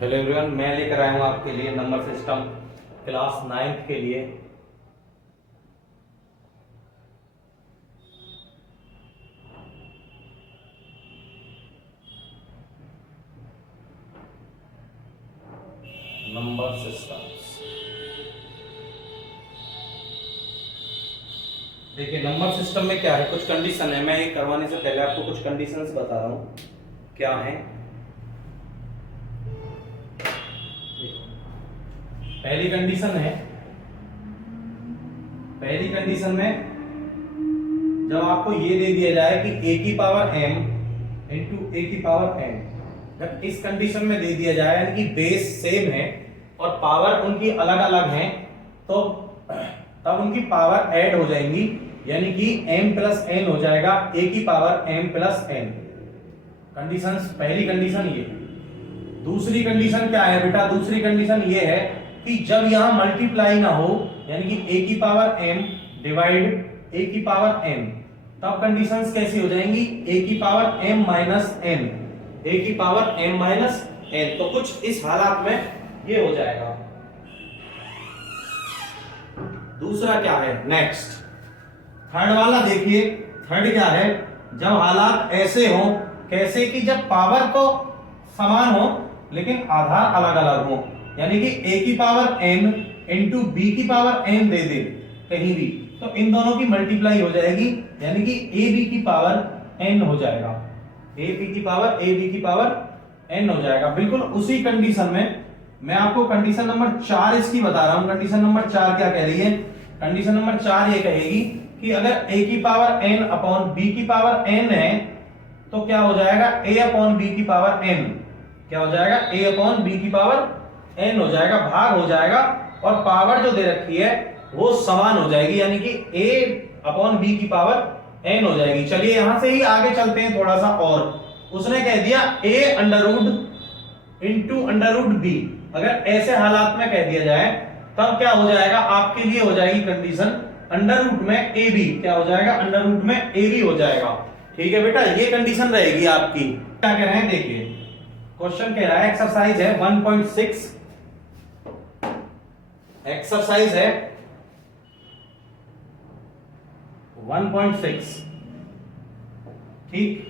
Hello everyone, मैं लेकर आया हूँ आपके लिए नंबर सिस्टम क्लास 9th के लिए। नंबर सिस्टम्स, देखिए नंबर सिस्टम में क्या है, कुछ कंडीशन है। मैं ये करवाने से पहले आपको कुछ कंडीशंस बता रहा हूँ क्या है। पहली कंडीशन है, पहली कंडीशन में जब आपको ये दे दिया जाए कि a की पावर m इंटू a की पावर n, जब इस कंडीशन में दे दिया जाए यानी कि बेस सेम है और पावर उनकी अलग अलग है, तो तब उनकी पावर ऐड हो जाएंगी, यानी कि m प्लस n हो जाएगा a की power m plus n। Conditions, पहली कंडीशन ये। दूसरी कंडीशन क्या है बेटा? दूसरी कंडीशन ये है कि जब यहां मल्टीप्लाई ना हो, यानी कि a की पावर m डिवाइड a की पावर n, तब कंडीशंस कैसी हो जाएंगी? a की power m minus n, a की पावर m माइनस n। तो कुछ इस हालात में ये हो जाएगा। दूसरा क्या है? नेक्स्ट थर्ड वाला देखिए। थर्ड क्या है? जब हालात ऐसे हो, कैसे कि जब पावर तो समान हो लेकिन आधार अलग अलग हो, यानी कि a की पावर n इंटू b की पावर n दे दे कहीं भी, तो इन दोनों की मल्टीप्लाई हो जाएगी, यानी कि a b की पावर n हो जाएगा। a b की पावर n हो जाएगा। बिल्कुल उसी कंडीशन में मैं आपको कंडीशन नंबर 4 इसकी बता रहा हूं। कंडीशन नंबर 4 क्या कह रही है? कंडीशन नंबर 4 ये कहेगी कि अगर a की पावर n अपॉन b की पावर n है, तो क्या हो जाएगा? a अपॉन b की पावर n क्या हो जाएगा? a अपॉन b की पावर n हो जाएगा, भाग हो जाएगा, और पावर जो दे रखी है वो समान हो जाएगी, यानी कि a अपॉन b की पावर n हो जाएगी। चलिए यहां से ही आगे चलते हैं थोड़ा सा। और उसने कह दिया a under root into under root b। अगर ऐसे हालात में कह दिया जाए तब क्या हो जाएगा? आपके लिए हो जाएगी कंडीशन अंडर रूट में ab, क्या हो जाएगा? अंडर रूट में ab हो जाएगा। ठीक है बेटा, ये कंडीशन रहेगी आपकी। क्या कह रहे हैं देखिए, क्वेश्चन कह रहा है, एक्सरसाइज है 1.6, एक्सरसाइज है 1.6, ठीक।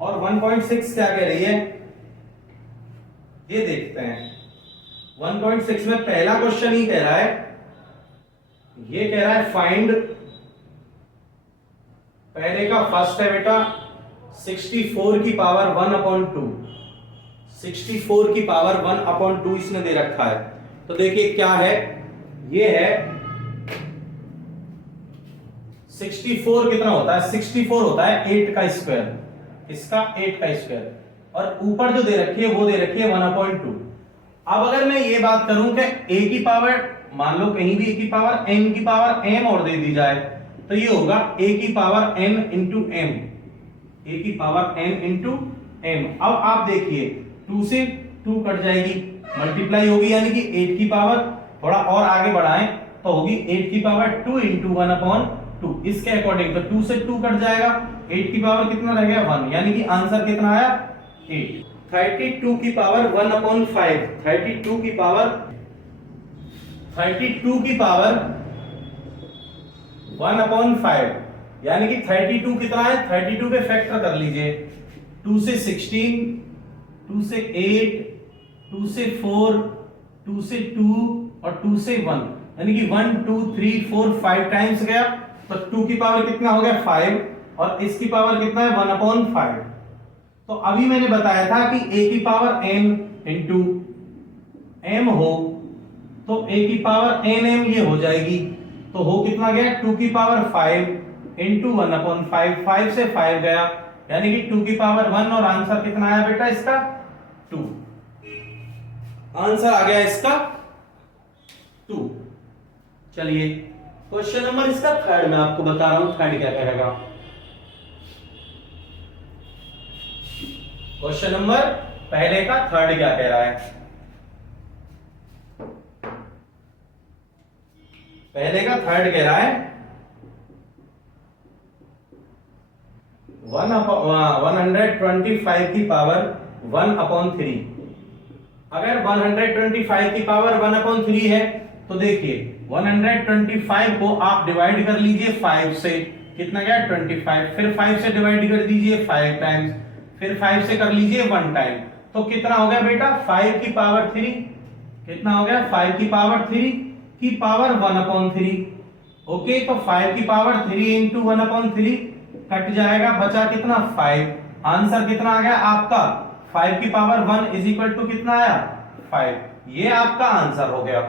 और 1.6 क्या कह रही है ये देखते हैं। 1.6 में पहला क्वेश्चन ही कह रहा है, ये कह रहा है फाइंड, पहले का फर्स्ट है बेटा 64 की पावर 1/2, 64 की पावर 1/2 इसने दे रखा है। तो देखिए क्या है, ये है 64 कितना होता है? 64 होता है 8 का स्क्वायर, इसका 8 का स्क्वायर, और ऊपर जो दे रखी है वो दे रखी है 1/2। अब अगर मैं ये बात करूं कि a की पावर, मान लो कहीं भी a की पावर n की पावर m और दे दी जाए, तो ये होगा a की power n into m, a की पावर n इंटू m। अब आप देखिए 2 से 2 कट जाएगी, मल्टीप्लाई होगी, यानी कि 8 की पावर, थोड़ा और आगे बढ़ाएं तो होगी 8 की पावर 2 इंटू 1/2। इसके अकॉर्डिंग तो 2 से 2 कट जाएगा, 8 की पावर कितना रह गया? 1, यानी कि आंसर कितना आया? 8। 32 की पावर 1/5, 32 की पावर 1/5, यानी कि 32 कितना है? 32 पे फैक्टर कर लीजिए, 2 से 16, 2 से 8, 2 से 4, 2 से 2 और 2 से 1, यानी कि 1 2 3 4 5 टाइम्स गया, तो 2 की पावर कितना हो गया? 5, और इसकी पावर कितना है? 1/5। तो अभी मैंने बताया था कि a की पावर n इंटू m हो, तो a की पावर nm ये हो जाएगी, तो हो कितना गया? 2 की पावर 5 इंटू 1/5, 5 से 5 गया, यानी कि 2 की पावर 1, और आंसर कितना आया बेटा इसका? 2। आंसर आ गया इसका 2। चलिए क्वेश्चन नंबर इसका थर्ड मैं आपको बता रहा हूं, थर्ड क्या कहेगा। क्वेश्चन नंबर पहले का थर्ड क्या कह रहा है? पहले का थर्ड कह रहा है 125 की पावर 1/3, अगर 125 की पावर 1/3 है तो देखिए 125 को आप डिवाइड कर लीजिए 5 से, कितना गया 25, फिर 5 से डिवाइड कर दीजिए 5 टाइम्स, फिर 5 से कर लीजिए 1 टाइम, तो कितना हो गया बेटा 5 की पावर 3, कितना हो गया 5 की पावर 3 की पावर 1/3। ओके, तो 5 की पावर 3 इंटू 1/3 कट जाएगा, बचा कितना 5। आंसर कितना आ गया आपका 5 की पावर 1 इज इक्वल टू कितना आया 5। ये आपका आंसर हो गया।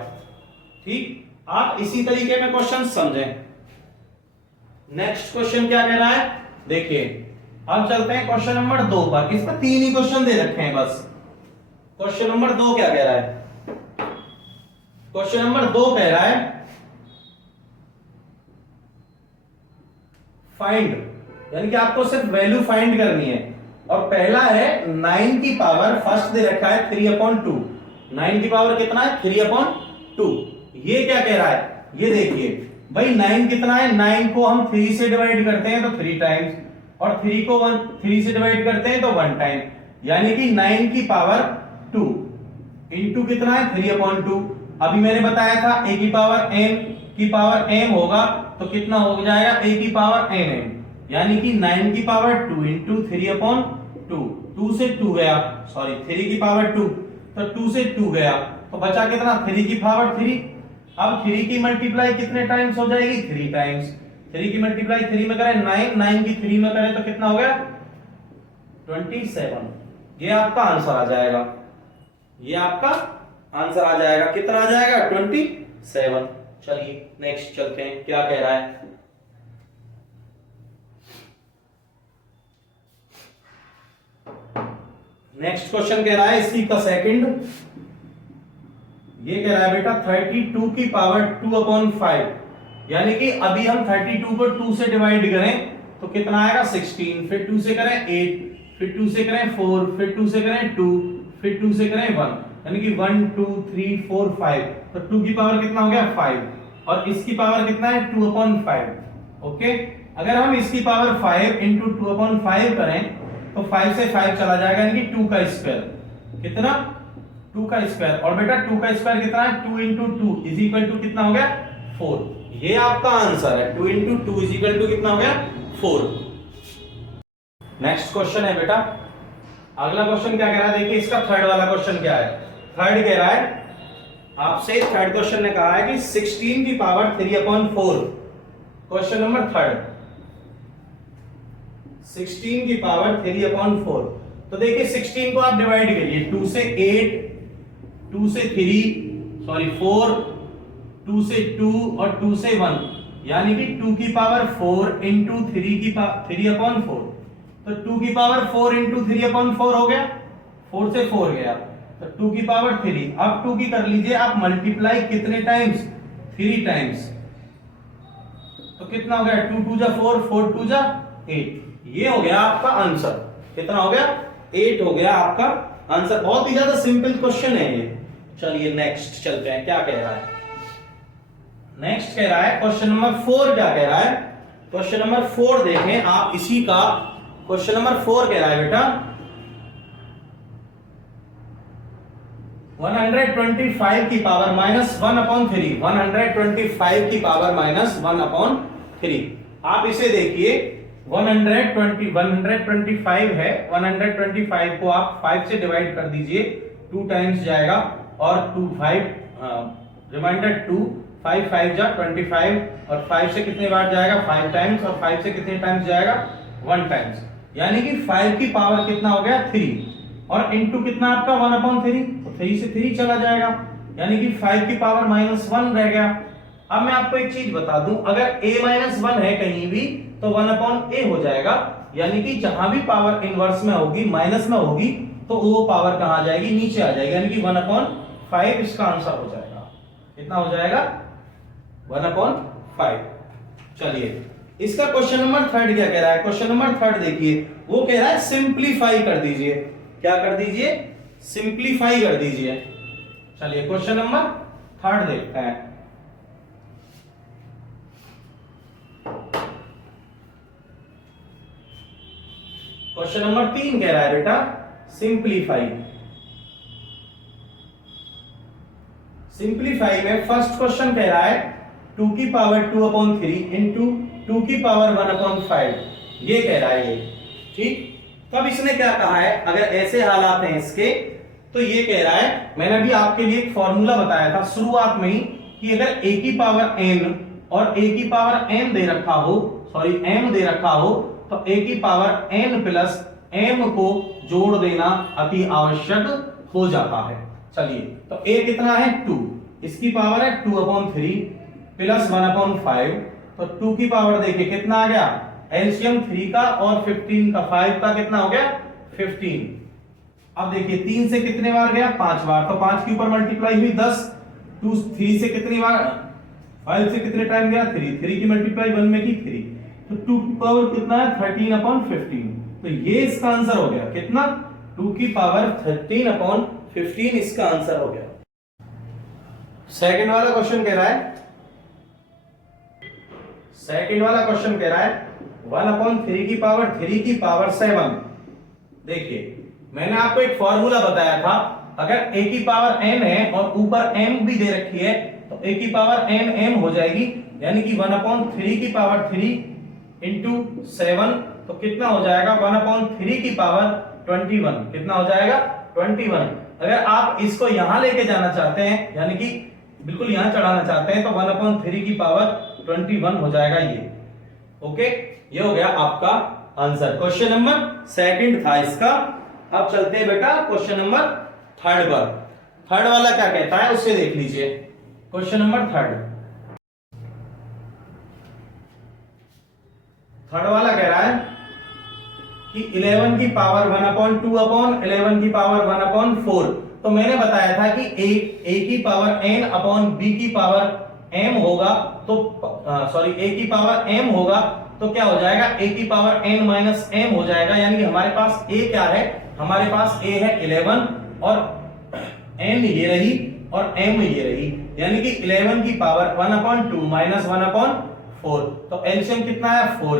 ठीक, आप इसी तरीके में क्वेश्चन समझें। नेक्स्ट क्वेश्चन क्या कह रहा है देखिए, अब चलते हैं क्वेश्चन नंबर 2 पर। इसमें 3 ही क्वेश्चन दे रखे हैं बस। क्वेश्चन नंबर 2 क्या कह रहा है, क्वेश्चन नंबर 2 कह रहा है फाइंड, यानी कि आपको सिर्फ वैल्यू फाइंड करनी है। और पहला है 9 की पावर, फर्स्ट दे रखा है 3/2। 9 की पावर कितना है 3/2। ये क्या कह रहा है, ये देखिए भाई 9 कितना है, 9 को हम 3 से डिवाइड करते हैं तो 3 टाइम्स, और 3 को 3 से डिवाइड करते हैं तो 1 टाइम, यानी कि 9 की पावर 2 इंटू कितना है 3/2। अभी मैंने बताया था a की पावर m होगा तो कितना हो जाएगा a की पावर n, यानी कि 9 की पावर 2 इंटू 3/2, 2 से 2 गया, सॉरी 3 की पावर 2, तो 2 से 2 गया, तो बचा कितना 3 की पावर 3। अब 3 की मल्टीप्लाई कितने टाइम्स हो जाएगी 3 टाइम्स, 3 की मल्टीप्लाई 3 में करें 9, 9 की 3 में करें तो कितना हो गया 27। ये आपका आंसर आ जाएगा, ये आपका आंसर आ जाएगा, कितना आ जाएगा 27। चलिए नेक्स्ट चलते हैं, क्या कह रहा है। नेक्स्ट क्वेश्चन कह रहा है इसी का सेकंड, ये कह रहा है बेटा 32 की पावर 2/5, यानी कि अभी हम 32 को 2 से डिवाइड करें तो कितना आएगा 16, फिर 2 से करें 8, फिर 2 से करें 4, फिर 2 से करें 2, फिर 2 से करें 1, यानी कि 1 2 3 4 5, तो 2 की पावर कितना हो गया 5, और इसकी पावर कितना है 2/5। ओके, अगर हम इसकी पावर 5 इंटू 2/5 करें तो 5 से 5 चला जाएगा, यानी कि 2 का स्क्वायर, कितना 2 का स्क्वायर, और बेटा 2 का स्क्वायर कितना है 2 इंटू 2 इज इक्वल टू कितना हो गया 4। ये आपका आंसर है, 2 इंटू 2 इज इक्वल टू कितना हो गया 4। नेक्स्ट क्वेश्चन है बेटा, अगला क्वेश्चन क्या कह रहा है देखिए, इसका थर्ड वाला क्वेश्चन क्या है। थर्ड कह रहा है आपसे, थर्ड क्वेश्चन ने कहा है कि 16 की पावर 3/4, क्वेश्चन नंबर थर्ड 16 की पावर 3/4। तो देखिए 16 को आप डिवाइड करिए, 2 से 8, 2 से 3, सॉरी 4, 2 से 2 और 2 से 1, यानी कि 2 की पावर 4 इंटू 3/4, तो 2 की पावर 4 इंटू 3/4 हो गया, 4 से 4 गया तो 2 की पावर 3। अब 2 की कर लीजिए आप मल्टीप्लाई कितने टाइम्स 3 टाइम्स, तो कितना हो गया 2 2 जा 4, 4 2 जा 8। ये हो गया आपका आंसर, कितना हो गया 8 हो गया आपका आंसर। बहुत ही ज्यादा सिंपल क्वेश्चन है ये। चलिए नेक्स्ट चलते हैं, क्या कह रहा है। नेक्स्ट कह रहा है क्वेश्चन नंबर 4, क्या कह रहा है क्वेश्चन नंबर 4 देखें आप इसी का। क्वेश्चन नंबर 4 कह रहा है बेटा 125 की पावर -1/3, 125 की पावर -1/3। आप इसे देखिए 125 है, 125 को आप 5 से डिवाइड कर दीजिए, 2 टाइम्स जाएगा, और 2 5 रिमाइंडर 2 5 5 जा 25, और 5 से कितने बार जाएगा 5 टाइम्स, और 5 से कितने टाइम्स जाएगा 1 टाइम्स, यानी कि 5 की पावर कितना हो गया 3, और इनटू कितना आपका 1/3, तो 3 से 3 चला जाएगा, यानी कि 5 की पावर -1 रह गया। अब मैं आपको एक चीज बता दूं, अगर a -1 है कहीं भी तो 1/a हो जाएगा, यानी कि जहां भी पावर इनवर्स में होगी माइनस में होगी तो वो पावर कहां आ जाएगी नीचे आ जाएगी, यानी कि 1/5 इसका आंसर हो जाएगा। कितना हो जाएगा 1/5। चलिए इसका क्वेश्चन नंबर 3 क्या कह रहा है। क्वेश्चन नंबर 3 देखिए, वो कह रहा है सिंप्लीफाई कर दीजिए। क्या कर दीजिए सिंप्लीफाई कर दीजिए। चलिए क्वेश्चन नंबर 3 देखते हैं। क्वेश्चन नंबर 3 कह रहा है बेटा सिंप्लीफाई। सिंप्लीफाई में फर्स्ट क्वेश्चन कह रहा है 2 की पावर 2/3 इंटू 2 की पावर 1/5, ये कह रहा है ये। ठीक, तब इसने क्या कहा है, अगर ऐसे हालात हैं इसके, तो ये कह रहा है, मैंने अभी आपके लिए एक फॉर्मूला बताया था शुरुआत में ही कि अगर a की पावर n और a की पावर m दे रखा हो, सॉरी m दे रखा हो, तो a की पावर n प्लस m को जोड़ देना अति आवश्यक हो जाता है। चलिए, तो a कितना है 2, इसकी पावर है 2/3 प्लस 1/5, तो 2 की पावर देखिए कितना आ गया, एलसीएम 3 का और 15 का, 5 का कितना हो गया 15। अब देखिए 3 से कितने बार गया, 5 बार, तो 5 के ऊपर मल्टीप्लाई हुई 10, 2 3 से कितनी बार, 5 से कितने टाइम गया 3, 3 की मल्टीप्लाई 1 में की 3, तो 2 की पावर कितना है 13/15, तो ये इसका आंसर हो गया कितना, 2 की पावर 13/15 इसका आंसर हो गया। सेकंड वाला क्वेश्चन कह रहा है, सेकंड वाला क्वेश्चन कह रहा है 1/3 की पावर 3 की पावर 7। देखिए मैंने आपको एक फॉर्मूला बताया था, अगर a की पावर n है और ऊपर m भी दे रखी है, तो a की पावर n m हो जाएगी, यानी कि 1/3 की पावर 3 इंटू 7, तो कितना हो जाएगा 1/3 की पावर 21, कितना हो जाएगा 21। अगर आप इसको यहां लेके जाना चाहते हैं, यानी कि बिल्कुल यहां चढ़ाना चाहते हैं, तो 1/3 की पावर 21 हो जाएगा ये। ओके, ये हो गया आपका आंसर। क्वेश्चन नंबर सेकंड था इसका। अब चलते हैं बेटा क्वेश्चन नंबर थर्ड पर। थर्ड वाला क्या कहता है उससे देख लीजिए। क्वेश्चन नंबर थर्ड वाला कह रहा है कि 11 की पावर 1/2/11 की पावर 1/4। तो मैंने बताया था कि a की पावर n अपॉन b की पावर m होगा, तो सॉरी a की पावर m होगा, तो क्या हो जाएगा a की पावर n माइनस m हो जाएगा, यानी कि हमारे पास a क्या है, हमारे पास a है 11 और n ये रही और m ये रही, यानी कि 11 की पावर 1/2 माइनस 1/4, तो एलसीएम कितना है 4,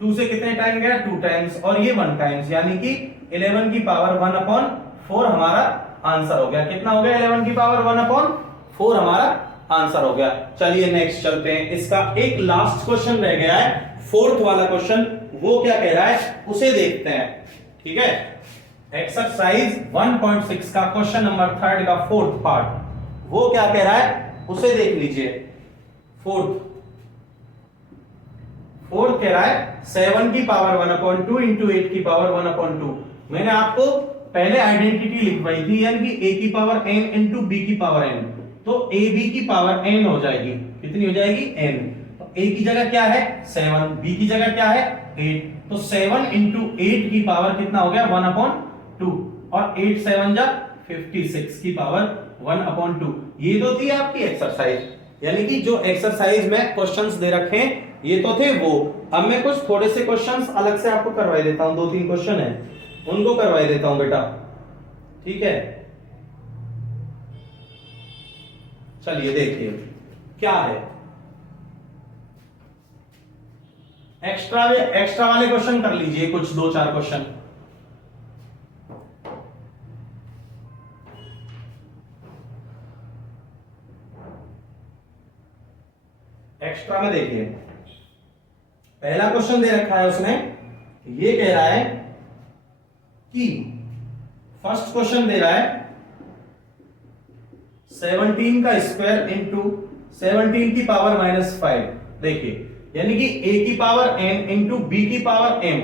2 से कितने टाइम गया 2 टाइम्स और ये 1 टाइम्स, यानी कि 11 की पावर 1/4 हमारा आंसर हो गया। कितना हो गया 11 की पावर 1/4 हमारा आंसर हो गया। चलिए नेक्स्ट चलते हैं, इसका एक लास्ट क्वेश्चन रह गया है, फोर्थ वाला क्वेश्चन, वो क्या कह रहा है उसे देखते हैं। ठीक है, एक्सरसाइज 1.6 का क्वेश्चन नंबर थर्ड का फोर्थ पार्ट, वो क्या कह रहा है उसे देख लीजिए। फोर्थ कह रहा है 7 की पावर 1/2 इंटू 8 की पावर 1/2। मैंने आपको पहले आइडेंटिटी लिखवाई थी, यानी कि a की पावर n इंटू b की पावर n, तो a b की पावर n हो जाएगी, कितनी हो जाएगी n, तो a की जगह क्या है 7, b की जगह क्या है 8, तो 7 इंटू 8 की पावर कितना हो गया 1/2, और 8 7 जा 56 की पावर 1/2। ये तो थी आपकी एक्सरसाइज, यानी कि जो एक्सरसाइज में क्वेश्चंस दे रखे हैं ये तो थे वो। अब मैं कुछ थोड़े से क्वेश्चंस अलग से आपको करवाई देता हूं, 2-3 क्वेश्चन है उनको करवाई देता हूं बेटा। ठीक है, चलिए देखिए क्या है। एक्स्ट्रा वाले क्वेश्चन कर लीजिए, कुछ 2-4 क्वेश्चन। एक्स्ट्रा में देखिए, पहला क्वेश्चन दे रखा है उसने, ये कह रहा है कि फर्स्ट क्वेश्चन दे रहा है 17 का स्क्वायर इंटू 17 की पावर -5। देखिए, यानी कि a की पावर n इंटू b की पावर m,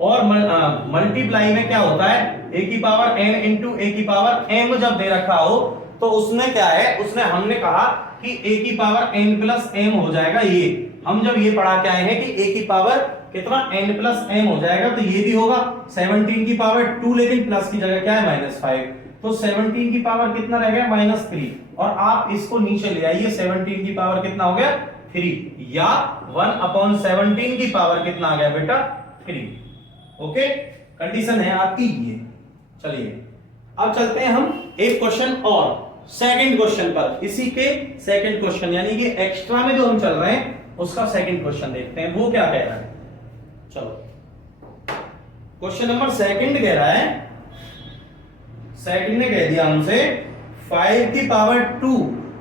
और मल्टीप्लाई में क्या होता है a की पावर n इंटू a की पावर m जब दे रखा हो, तो उसने क्या है, उसने हमने कहा कि a की पावर n प्लस m हो जाएगा। ये हम जब ये पढ़ा के आए हैं कि a की पावर कितना n प्लस m हो जाएगा, तो ये भी होगा 17 की पावर 2, लेकिन प्लस की जगह क्या है -5, तो 17 की पावर कितना रह गया -3, और आप इसको नीचे ले आइए, 17 की पावर कितना हो गया 3, या 1/17 की पावर कितना आ गया बेटा 3। ओके, कंडीशन है आपकी ये। चलिए अब चलते हैं हम एक क्वेश्चन और सेकंड क्वेश्चन पर, इसी के सेकंड क्वेश्चन यानी कि एक्स्ट्रा में जो हम चल रहे हैं उसका सेकंड क्वेश्चन देखते हैं, वो क्या कह रहा है। चलो क्वेश्चन नंबर सेकंड कह रहा है, सेकंड ने कह दिया हमसे 5 की पावर 2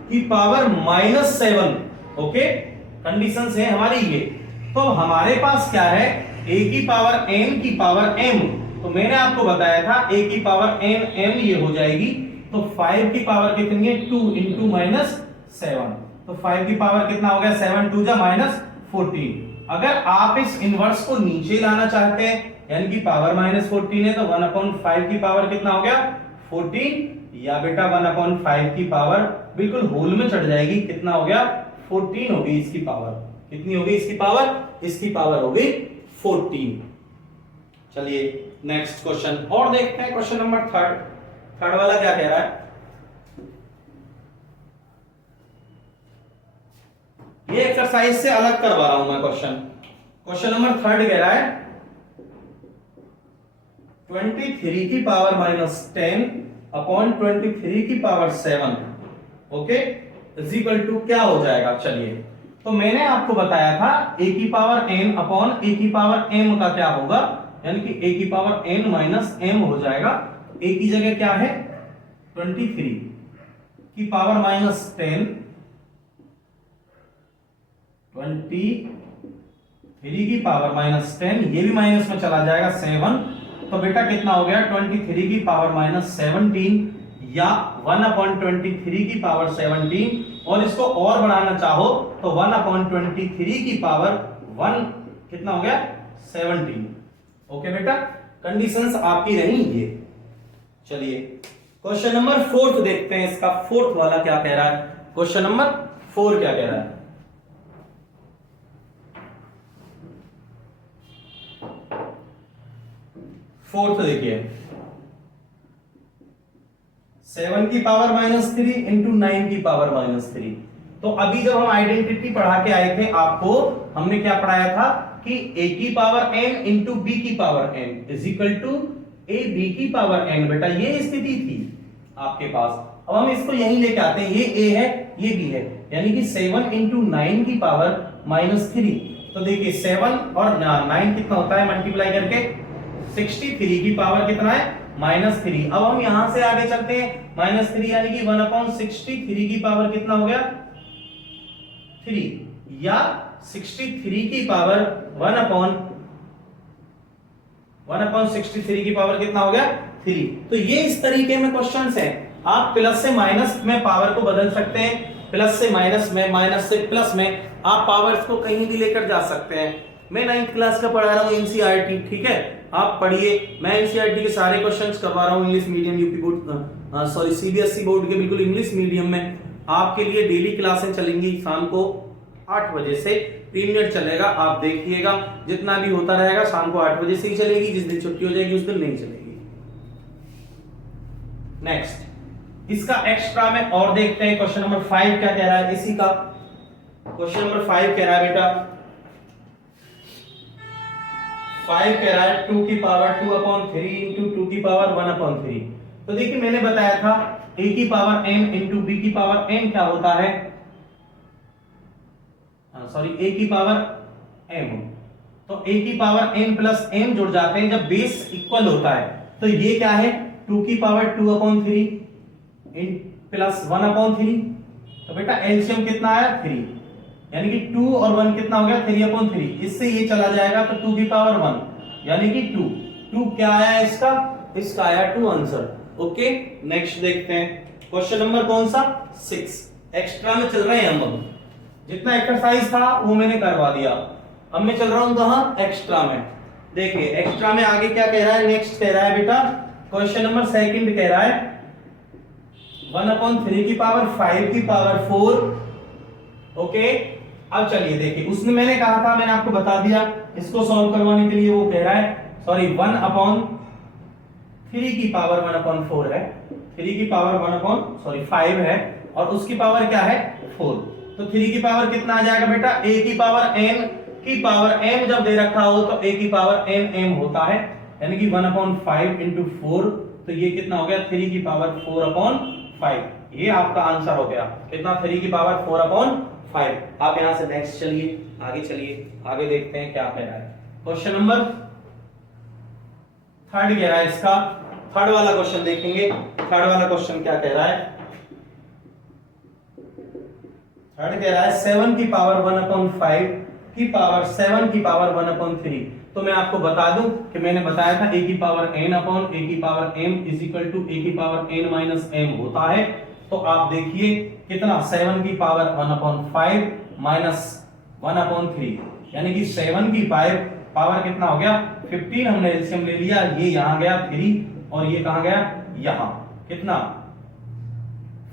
की पावर -7। ओके, कंडीशन है हमारी ये। तो हमारे पास क्या है, a की पावर n की पावर m। तो मैंने आपको बताया था a की पावर n m ये हो जाएगी। तो 5 की पावर कितनी है, 2 इंटू -7। तो 5 की पावर कितना हो गया, 7 2 जा -14। अगर आप इस इनवर्स को नीचे लाना चाहते हैं, यानी कि पावर -14 है, तो 1/5 की पावर कितना हो गया, 14। या बेटा 1/5 की पावर बिल्कुल होल में चढ़ जाएगी, कितना हो गया, 14 होगी इसकी पावर। कितनी होगी इसकी पावर, इसकी पावर होगी 14। चलिए नेक्स्ट क्वेश्चन और देखते हैं, क्वेश्चन नंबर थर्ड वाला क्या कह रहा है। ये एक्सरसाइज से अलग करवा रहा हूं मैं क्वेश्चन नंबर 3 कह रहा है 23 की पावर -10 अपॉन 23 की power 7, okay, is equal to क्या हो जाएगा। चलिए, तो मैंने आपको बताया था a की पावर n अपॉन a की पावर m का क्या होगा, यानी कि a की पावर n माइनस m हो जाएगा। a की जगह क्या है, 23 की पावर -10, 23 की पावर -10, ये भी माइनस में चला जाएगा 7। तो बेटा कितना हो गया, 23 की पावर -17 या 1/23 की पावर 17। और इसको और बढ़ाना चाहो तो 1/23 की पावर 1 कितना हो गया, 17। ओके बेटा, कंडीशंस आपकी रही ये। चलिए क्वेश्चन नंबर 4 देखते हैं, इसका 4th वाला क्या कह रहा है। क्वेश्चन नंबर 4 क्या कह रहा है, फोर्थ देखिए, 7 की पावर -3 इंटू 9 की पावर -3। तो अभी जब हम आइडेंटिटी पढ़ा के आए थे आपको, हमने क्या पढ़ाया था कि a की पावर n इंटू b की power n is equal to a b की पावर n। बेटा ये स्थिति थी आपके पास। अब हम इसको यहीं लेके आते हैं, ये a है ये b है, यानी कि 7 इंटू 9 की पावर -3। तो देखिए 7 और 9 कितना होता है, मल्टीप्लाई करके 63 की पावर कितना है, -3। अब हम यहां से आगे चलते हैं, -3 यानी कि 1/63 की पावर कितना हो गया, 3, या 63 की पावर 1/63 की पावर कितना हो गया, 3। तो ये इस तरीके में क्वेश्चंस हैं। आप प्लस से माइनस में पावर को बदल सकते हैं, प्लस से माइनस में, माइनस से प्लस में, आप पावर्स को कहीं भी लेकर जा सकते हैं। मैं 9th क्लास का पढ़ा रहा हूँ एनसीईआरटी, ठीक है, आप पढ़िए। मैं एनसीईआरटी के सारे क्वेश्चंस करवा रहा हूँ English medium, UP board sorry CBSE board के, बिल्कुल इंग्लिश मीडियम में। आपके लिए डेली क्लासें चलेंगी शाम को 8 बजे से, 3 मिनट चलेगा, आप देखिएगा। जितना भी होता रहेगा शाम को 8 बजे से ही चलेगी, जिस दिन छुट्टी हो जाएगी उस दिन नहीं चलेगी। नेक्स्ट इसका एक्स्ट्रा में और देखते हैं, क्वेश्चन नंबर 5 क्या कह रहा है इसी का। क्वेश्चन नंबर 5 कह रहा है बेटा, 5 कह रहा है 2 की पावर 2/3 इंटू 2 की पावर 1/3। तो देखिए मैंने बताया था a की पावर m इंटू b की पावर n क्या होता है, सॉरी a की पावर m। तो a की पावर n प्लस m जुड़ जाते हैं जब बेस इक्वल होता है। तो ये क्या है, 2 की पावर 2/3 प्लस 1/3। तो बेटा एलसीएम कितना आया, 3, यानी कि 2 और 1 कितना हो गया, 3/3। इससे ये चला जाएगा तो 2 की पावर 1 यानी कि 2 क्या आया इसका आया 2 आंसर। ओके नेक्स्ट देखते हैं, क्वेश्चन नंबर कौन सा, 6। एक्स्ट्रा में चल रहे हैं हम, जितना एक्सरसाइज था वो मैंने करवा दिया। अब मैं चल रहा हूं कहां, एक्स्ट्रा में। देखिए एक्स्ट्रा में आगे क्या कह रहा है, नेक्स्ट कह रहा है बेटा, क्वेश्चन नंबर 2 कह रहा है 1/3 की पावर 5 की पावर 4। ओके अब चलिए देखिए, उसने मैंने कहा था, मैंने आपको बता दिया, इसको सॉल्व करवाने के लिए वो कह रहा है, सॉरी 1/3 की पावर 1/4 है, 3 की पावर 5 है, और उसकी पावर क्या है, 4। तो 3 की पावर कितना आ जाएगा बेटा, a की पावर n की पावर m जब दे रखा हो तो a की पावर n m होता है, यानी कि 1/5 इंटू 4। तो ये कितना हो गया, 3 की पावर 4/5। ये आपका आंसर हो गया, कितना, 3 की पावर 4/5। आप यहां से नेक्स्ट चलिए, आगे देखते हैं क्या कह रहा है। क्वेश्चन नंबर 3 कह रहा है, इसका 3rd वाला क्वेश्चन देखेंगे। 3rd वाला क्वेश्चन क्या कह रहा है, थर्ड कह रहा है 7 की पावर 1/5 की पावर 7 की पावर 1/3। तो मैं आपको बता दूं कि मैंने बताया था a की पावर n अपॉन a की power m is equal to a की पावर n माइनस m होता है। तो आप देखिए कितना 7 की पावर 1/5 माइनस 1/3 यानी कि 7 की पावर कितना हो गया 15। हमने एलसीएम ले लिया, ये यहां गया 3 और ये कहां गया यहां कितना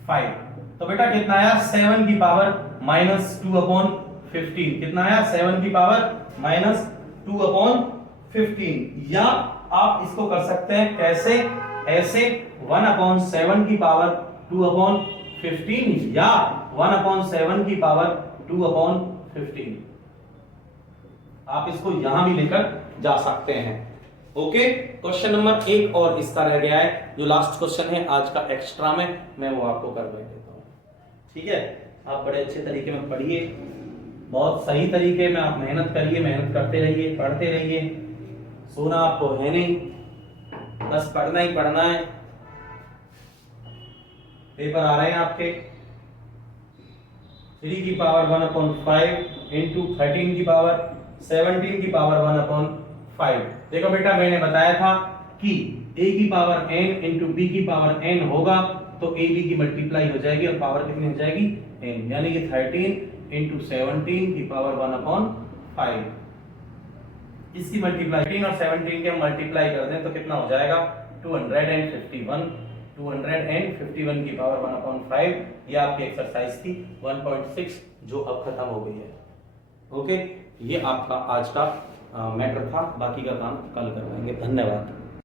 5। तो बेटा कितना आया 7 की पावर माइनस 2/15 कितना आया 7 की पावर माइनस 2/15। या आप इसको कर सकते हैं कैसे, ऐसे 1/7 की पावर 2/15 या 1/7 की पावर 2/15। आप इसको यहां भी लेकर जा सकते हैं। ओके, क्वेश्चन नंबर 1 और इसका रह गया है, जो लास्ट क्वेश्चन है आज का एक्स्ट्रा में, मैं वो आपको करवा देता हूं। ठीक है, आप बड़े अच्छे तरीके में पढ़िए, बहुत सही तरीके में आप मेहनत करिए, मेहनत करते रहिए, पढ़ते रहिए। सोना आपको है नहीं, बस पढ़ना ही पढ़ना है। पेपर आ रहे हैं आपके 3 की पावर 1/5 इंटू 13 की पावर 17 की पावर 1/5। देखो बेटा मैंने बताया था कि a की पावर n इंटू b की पावर n होगा तो a b की मल्टीप्लाई हो जाएगी और पावर कितनी हो जाएगी n, यानी कि 13 इंटू 17 की पावर 1/5। इसकी मल्टीप्लाई 13 और 17 के मल्टीप्लाई कर दें तो कितना हो जाएगा 251 की पावर 1/5। ये आपकी एक्सरसाइज थी 1.6 जो अब खत्म हो गई है। ओके, ये आपका आज का मैटर था, बाकी का काम कल करवाएंगे। धन्यवाद।